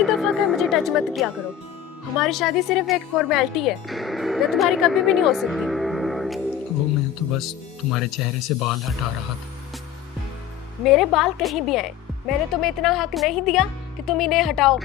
कितनी दफा कहा मुझे टच मत किया करो। हमारी शादी सिर्फ एक फॉर्मेलिटी है, मैं तुम्हारी कभी भी नहीं हो सकती। वो मैं तो बस तुम्हारे चेहरे से बाल हटा रहा था। मेरे बाल कहीं भी आए, मैंने तुम्हें इतना हक नहीं दिया कि तुम इन्हें हटाओ।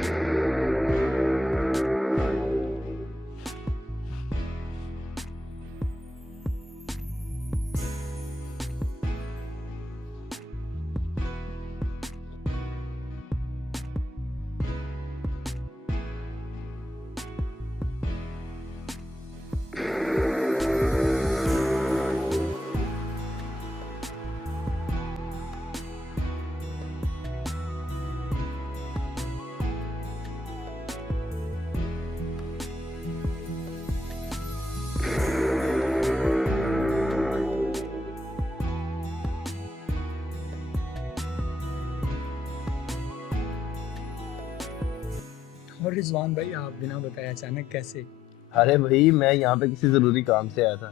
और रिजवान भाई, आप बिना बताए अचानक कैसे? अरे भाई, मैं यहाँ पे किसी जरूरी काम से आया था,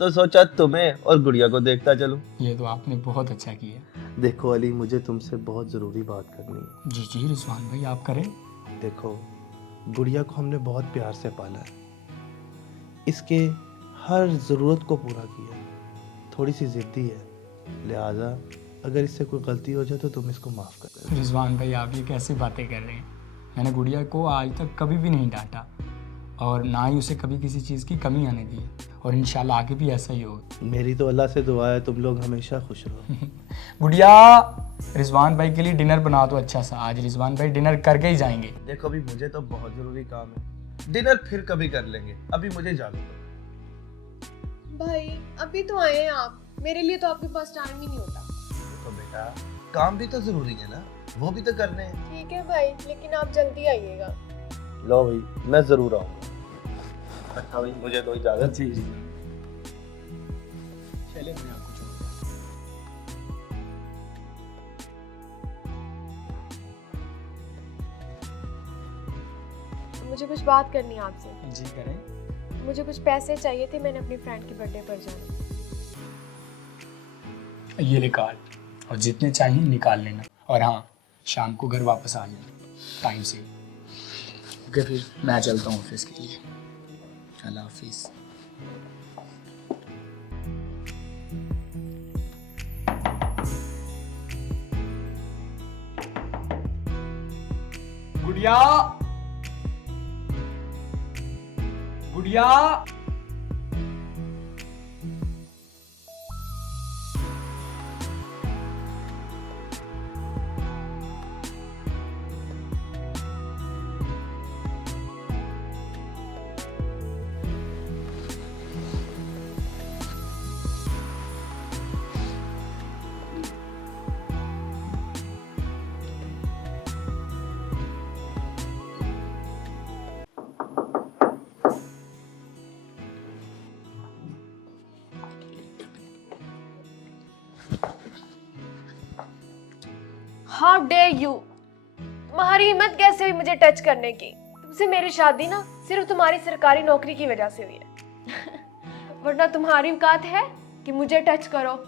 तो सोचा तुम्हें और गुड़िया को देखता चलूं। ये तो आपने बहुत अच्छा किया। देखो अली, मुझे तुमसे बहुत ज़रूरी बात करनी है। जी जी रिजवान भाई, आप करें। देखो, गुड़िया को हमने बहुत प्यार से पाला है, इसके हर ज़रूरत को पूरा किया। थोड़ी सी ज़िद्दी है, लिहाजा अगर इससे कोई गलती हो जाए तो तुम इसको माफ़ कर देना। रिजवान भाई, आप ये कैसी बातें कर रहे हैं? मैंने गुड़िया को आज तक कभी भी नहीं डांटा और ना ही उसे कभी किसी चीज़ की कमी आने दी, और इंशाल्लाह आगे भी ऐसा ही होगा। मेरी तो अल्लाह से दुआ है तुम लोग हमेशा खुश रहो। गुड़िया, रिजवान भाई के लिए डिनर बना दो अच्छा सा। आज रिजवान भाई डिनर करके ही जाएंगे। देखो अभी मुझे तो बहुत ज़रूरी काम है, डिनर फिर कभी कर लेंगे, अभी मुझे जाने दो। भाई अभी तो आए हैं आप, मेरे लिए तो आपके पास टाइम ही नहीं होता। तो बेटा, काम भी तो ज़रूरी है ना, वो भी तो करने हैं। ठीक है भाई, लेकिन आप जल्दी आइएगा। लो भाई, मैं ज़रूर आऊँगा। अच्छा भाई, मुझे तो इजाज़त। जी जी, चलिए मैं आपको छोड़ता मुझे कुछ बात करनी है आपसे। हूँ। जी करें। मुझे कुछ पैसे चाहिए थे, मैंने अपनी फ्रेंड के बर्थडे पर जाना। ये निकाल, और जितने चाहिए निकाल लेना, और हाँ, शाम को घर वापस आ जाना टाइम से। ओके, फिर मैं चलता हूँ ऑफिस के लिए। अल्लाह हाफिज़। गुड़िया, गुड़िया, हाउ डेयर यू! तुम्हारी हिम्मत कैसे हुई मुझे टच करने की? तुमसे मेरी शादी ना सिर्फ तुम्हारी सरकारी नौकरी की वजह से हुई है। वरना तुम्हारी औकात है कि मुझे टच करो?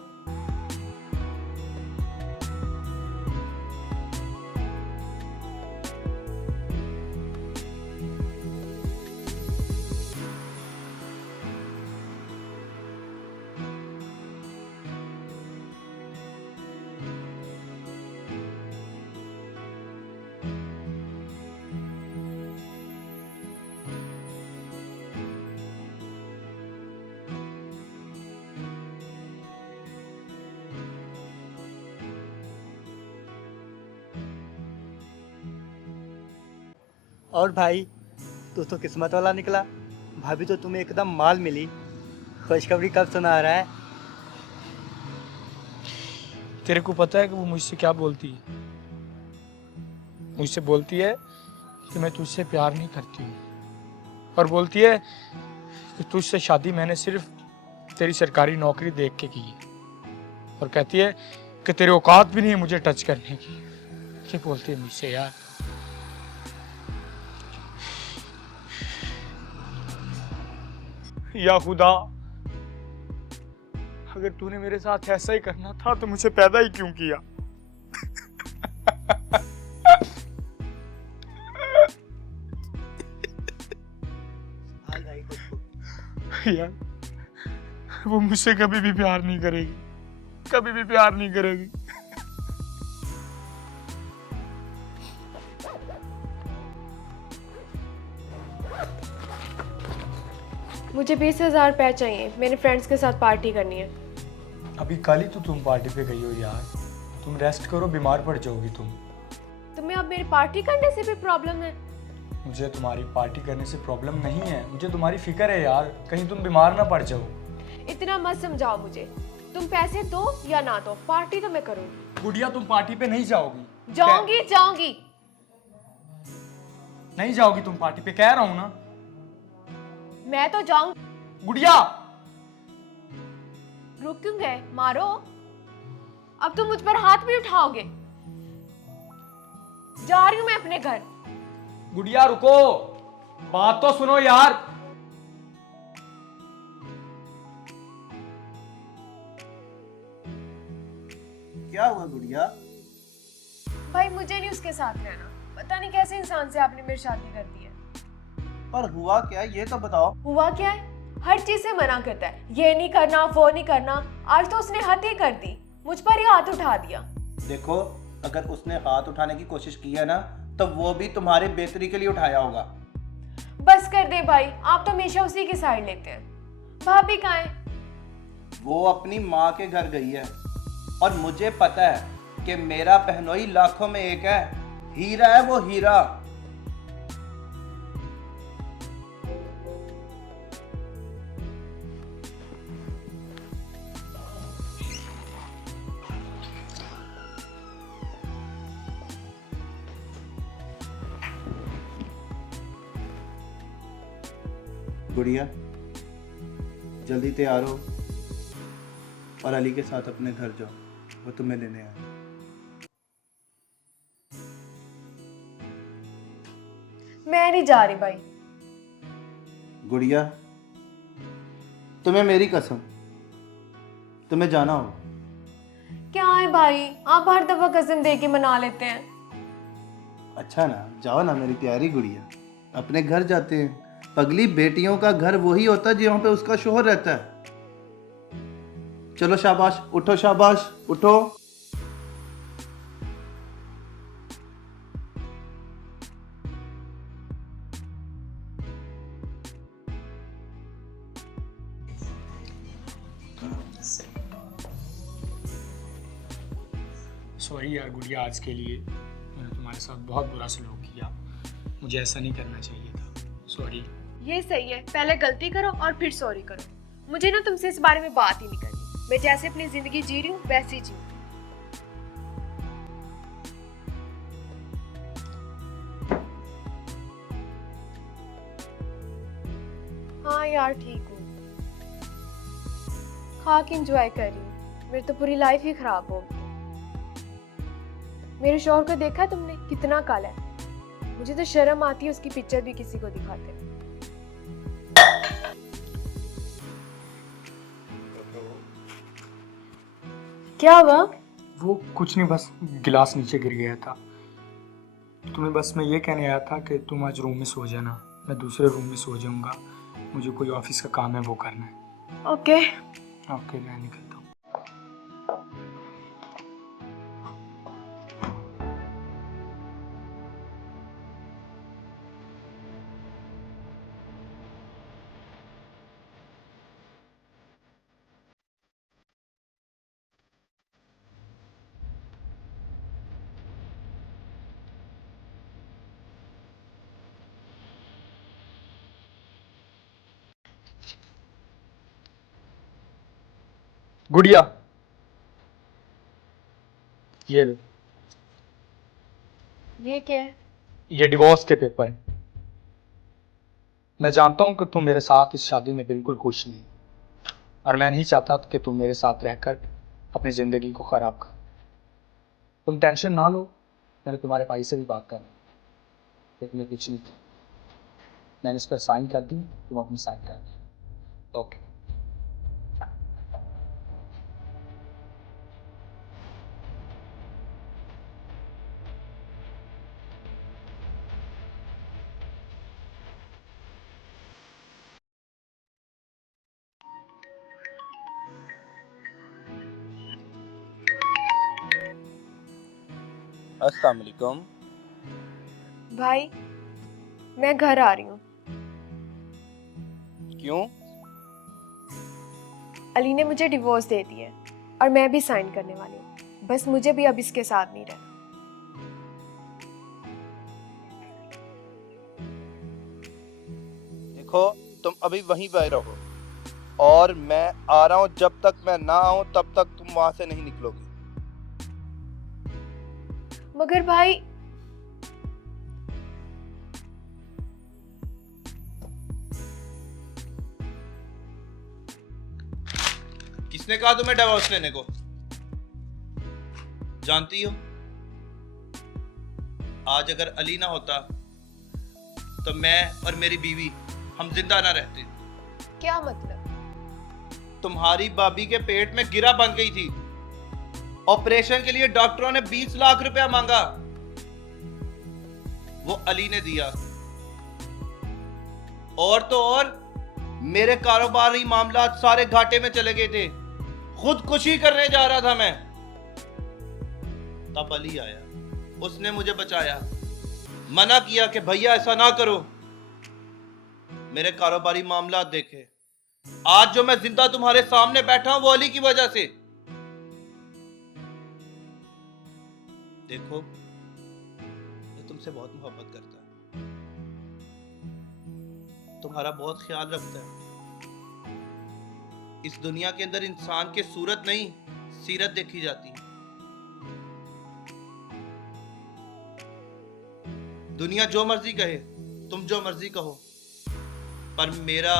और भाई, तू तो किस्मत वाला निकला। भाभी तो तुम्हें एकदम माल मिली। खुशखबरी कब सुना रहा है? तेरे को पता है कि वो मुझसे क्या बोलती है? मुझसे बोलती है कि मैं तुझसे प्यार नहीं करती हूँ, और बोलती है कि तुझसे शादी मैंने सिर्फ तेरी सरकारी नौकरी देख के की है, और कहती है कि तेरी औकात भी नहीं है मुझे टच करने की। क्या बोलती है मुझसे यार? या खुदा, अगर तूने मेरे साथ ऐसा ही करना था तो मुझे पैदा ही क्यों किया? यार वो मुझसे कभी भी प्यार नहीं करेगी, कभी भी प्यार नहीं करेगी। मुझे 20,000 रुपये चाहिए, मेरे फ्रेंड्स के साथ पार्टी करनी है। अभी कल ही तो तुम पार्टी पे गई हो यार, तुम रेस्ट करो, बीमार पड़ जाओगी तुम। तुम्हें अब मेरी पार्टी करने से भी प्रॉब्लम है? मुझे तुम्हारी पार्टी करने से प्रॉब्लम नहीं है, मुझे तुम्हारी फिक्र है यार, कहीं तुम बीमार ना पड़ जाओ। इतना मत समझाओ मुझे, तुम पैसे दो या ना दो, पार्टी तो मैं करूंगी। गुड़िया तुम पार्टी पे नहीं जाओगी। जाऊंगी जाऊंगी। नहीं जाओगी तुम पार्टी पे, कह रहा हूं ना। मैं तो जाऊं। गुड़िया रुक क्यों गए? मारो, अब तुम मुझ पर हाथ भी उठाओगे। जा रही हूं मैं अपने घर। गुड़िया रुको, बात तो सुनो यार। क्या हुआ गुड़िया? भाई मुझे नहीं उसके साथ रहना, पता नहीं कैसे इंसान से आपने मेरी शादी कर दी है। पर हुआ क्या, ये तो बताओ। हुआ क्या है? हर चीज से मना करता है, ये नहीं करना वो नहीं करना। आज तो उसने हद ही कर दी, मुझ पर ही हाथ उठा दिया। देखो, अगर उसने हाथ उठाने की कोशिश की है ना, तो वो भी तुम्हारे बेहतरी के लिए उठाया होगा। बस कर दे भाई, आप तो हमेशा उसी की साइड लेते हैं। भाभी कहाँ है? वो अपनी माँ के घर गई है, और मुझे पता है कि मेरा पहनोई लाखों में एक है, हीरा है वो हीरा। गुड़िया जल्दी तैयार हो और अली के साथ अपने घर जाओ, वो तुम्हें लेने आया। मैं नहीं जा रही भाई। गुड़िया तुम्हें मेरी कसम, तुम्हें जाना होगा। क्या है भाई, आप हर दफा कसम दे के मना लेते हैं। अच्छा ना, जाओ ना मेरी प्यारी गुड़िया, अपने घर जाते हैं। पगली बेटियों का घर वही होता है जहाँ पे उसका शोहर रहता है। चलो शाबाश, उठो शाबाश, उठो। सॉरी यार गुड़िया, आज के लिए मैंने तुम्हारे साथ बहुत बुरा सलूक किया, मुझे ऐसा नहीं करना चाहिए था, सॉरी। ये सही है, पहले गलती करो और फिर सॉरी करो। मुझे ना तुमसे इस बारे में बात ही नहीं करनी। मैं जैसे अपनी जिंदगी जी रही हूँ वैसे ही जी। हाँ यार ठीक हूँ, खा के एंजॉय कर रही हूँ। मेरी तो पूरी लाइफ ही खराब हो गई। मेरे शौहर को देखा तुमने, कितना काला है। मुझे तो शर्म आती है उसकी पिक्चर भी किसी को दिखाते। क्या हुआ? वो कुछ नहीं, बस गिलास नीचे गिर गया था। तुम्हें बस मैं ये कहने आया था कि तुम आज रूम में सो जाना, मैं दूसरे रूम में सो जाऊंगा, मुझे कोई ऑफिस का काम है वो करना है। ओके। ओके, मैं निकलता हूँ। गुड़िया ये लो। ये क्या है? ये डिवोर्स के पेपर हैं। मैं जानता हूँ कि तुम मेरे साथ इस शादी में बिल्कुल खुश नहीं, और मैं नहीं चाहता कि तुम मेरे साथ रहकर अपनी जिंदगी को खराब कर। तुम टेंशन ना लो, मैंने तुम्हारे भाई से भी बात कर लेकिन ये कुछ नहीं, मैंने इस पर साइन कर दी, तुम अपनी साइन कर दी। ओके। अस्सलाम वालेकुम। भाई मैं घर आ रही हूँ। क्यों? अली ने मुझे डिवोर्स दे दिया है और मैं भी साइन करने वाली हूँ। बस मुझे भी अब इसके साथ नहीं रहना। देखो, तुम अभी वहीं पे रहो और मैं आ रहा हूँ। जब तक मैं ना आऊँ तब तक तुम वहां से नहीं निकलोगी। मगर भाई किसने कहा तुम्हें डिवोर्स लेने को? जानती हो, आज अगर अली ना होता तो मैं और मेरी बीवी हम जिंदा ना रहते। क्या मतलब? तुम्हारी भाभी के पेट में गिरा बन गई थी। ऑपरेशन के लिए डॉक्टरों ने 20 लाख रुपया मांगा, वो अली ने दिया। और तो और मेरे कारोबारी मामला सारे घाटे में चले गए थे। खुदकुशी करने जा रहा था मैं, तब अली आया। उसने मुझे बचाया, मना किया कि भैया ऐसा ना करो। मेरे कारोबारी मामला देखे। आज जो मैं जिंदा तुम्हारे सामने बैठा हूं वो अली की वजह से। देखो, मैं तुमसे बहुत मोहब्बत करता हूं, तुम्हारा बहुत ख्याल रखता है। इस दुनिया के अंदर इंसान की सूरत नहीं, सीरत देखी जाती है। दुनिया जो मर्जी कहे, तुम जो मर्जी कहो, पर मेरा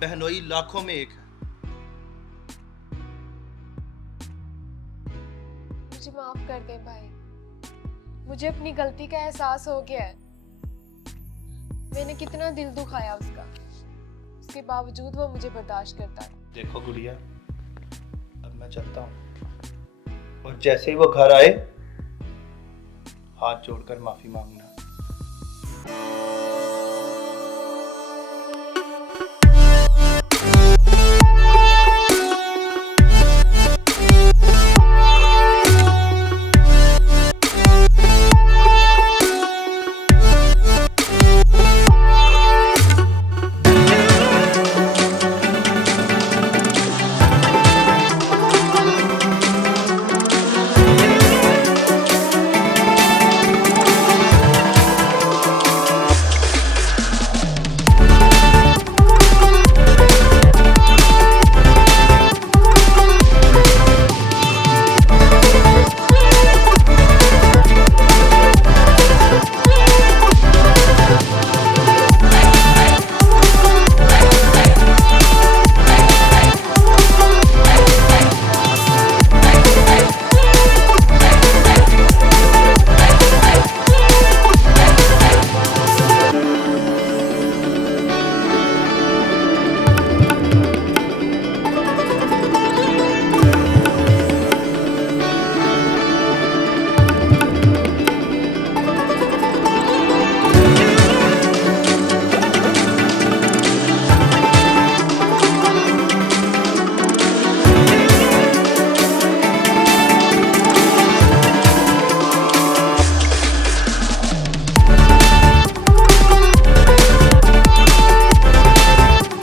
बहनोई लाखों में एक है। मुझे माफ कर दे भाई, मुझे अपनी गलती का एहसास हो गया है। मैंने कितना दिल दुखाया उसका, उसके बावजूद वो मुझे बर्दाश्त करता है। देखो गुड़िया, अब मैं चलता हूँ और जैसे ही वो घर आए हाथ जोड़कर माफी मांगना।